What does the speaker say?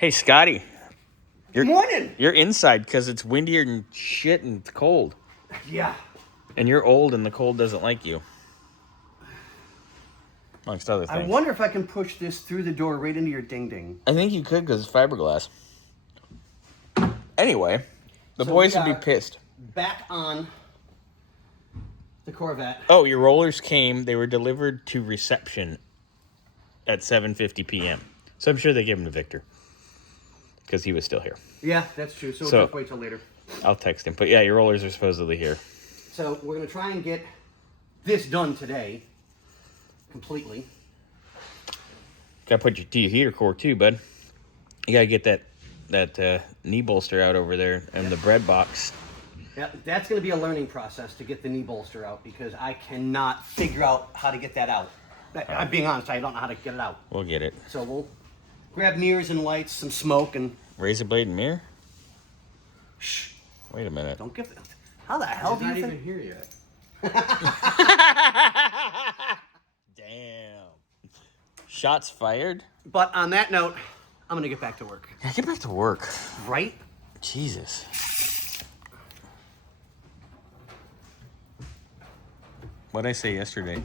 Hey, Scotty. Morning. You're inside because it's windier and shit and it's cold. Yeah. And you're old and the cold doesn't like you. Amongst other things. I wonder if I can push this through the door right into your ding-ding. I think you could because it's fiberglass. Anyway, the So boys we would be are pissed. Back on the Corvette. Oh, your rollers came. They were delivered to reception at 7:50 p.m. So I'm sure they gave them to Victor because he was still here. Yeah, that's true. So we'll So- just wait till later. I'll text him. But yeah, your rollers are supposedly here. So we're going to try and get this done today. Completely. Gotta put your heater core too, bud. You gotta get that knee bolster out over there and the bread box. Yeah, that's going to be a learning process to get the knee bolster out because I cannot figure out how to get that out. I'm being honest, I don't know how to get it out. We'll get it. So we'll grab mirrors and lights, some smoke, and... Razor blade and mirror? Shh. Wait a minute. Don't give it... How the hell do you He's think... not even here yet. Damn. Shots fired? But on that note, I'm going to get back to work. Yeah, get back to work. Right? Jesus. What'd I say yesterday?